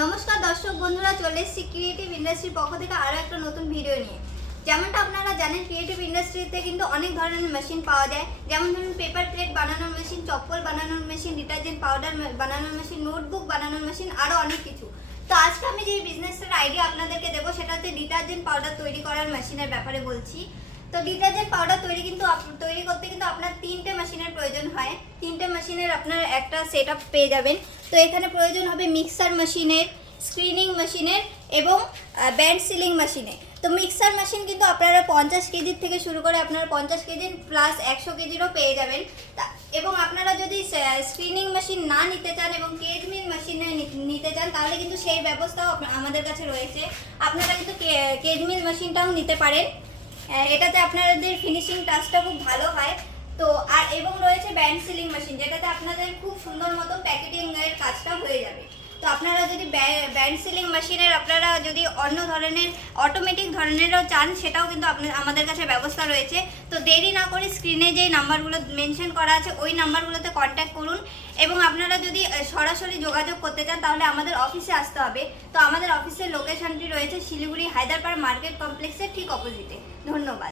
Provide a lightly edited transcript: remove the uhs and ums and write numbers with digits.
নমস্কার দর্শক বন্ধুরা, চলে এসেছি ক্রিয়েটিভ ইন্ডাস্ট্রির পক্ষ থেকে আরও একটা নতুন ভিডিও নিয়ে। যেমনটা আপনারা জানেন, ক্রিয়েটিভ ইন্ডাস্ট্রিতে কিন্তু অনেক ধরনের মেশিন পাওয়া যায়। যেমন ধরুন পেপার প্লেট বানানোর মেশিন, চপ্পল বানানোর মেশিন, ডিটারজেন্ট পাউডার বানানোর মেশিন, নোটবুক বানানোর মেশিন, আরও অনেক কিছু। তো আজকে আমি যে বিজনেসের আইডিয়া আপনাদেরকে দেবো সেটা হচ্ছে ডিটারজেন্ট পাউডার তৈরি করার মেশিনের ব্যাপারে বলছি। তো ডিটারজেন্ট পাউডার তৈরি করতে কিন্তু আপনার তিনটে মেশিনের প্রয়োজন হয়। তিনটে মেশিনের আপনার একটা সেট আপ পেয়ে যাবেন। তো এখানে প্রয়োজন হবে মিক্সার মেশিনের, স্ক্রিনিং মেশিনের এবং ব্যান্ড সিলিং মেশিনে। তো মিক্সার মেশিন কিন্তু আপনারা 50 কেজির থেকে শুরু করে আপনারা 50 কেজি প্লাস 100 কেজিরও পেয়ে যাবেন। এবং আপনারা যদি স্ক্রিনিং মেশিন না নিতে চান এবং কেজ মিল মেশিনে নিতে চান তাহলে কিন্তু সেই ব্যবস্থাও আমাদের কাছে রয়েছে। আপনারা কিন্তু কেজ মিল মেশিনটাও নিতে পারেন। এটাতে আপনাদের ফিনিশিং টাচটা খুব ভালো হয়। তো আর এবং রয়েছে ব্যান্ড সিলিং মেশিন, যেটাতে আপনাদের খুব সুন্দর মতো প্যাকেটিং এর কাজটা হয়ে যাবে। তো আপনারা যদি ব্যান্ড সিলিং মেশিনের আপনারা যদি অন্য ধরনের অটোমেটিক ধরনেরও চান সেটাও কিন্তু আমাদের কাছে ব্যবস্থা রয়েছে। তো দেরি না করে স্ক্রিনে যেই নাম্বারগুলো মেনশন করা আছে ওই নাম্বারগুলোতে কন্ট্যাক্ট করুন। এবং আপনারা যদি সরাসরি যোগাযোগ করতে চান তাহলে আমাদের অফিসে আসতে হবে। তো আমাদের অফিসের লোকেশনটি রয়েছে শিলিগুড়ি হায়দ্রাবাদ মার্কেট কমপ্লেক্সের ঠিক অপোজিটে। ধন্যবাদ।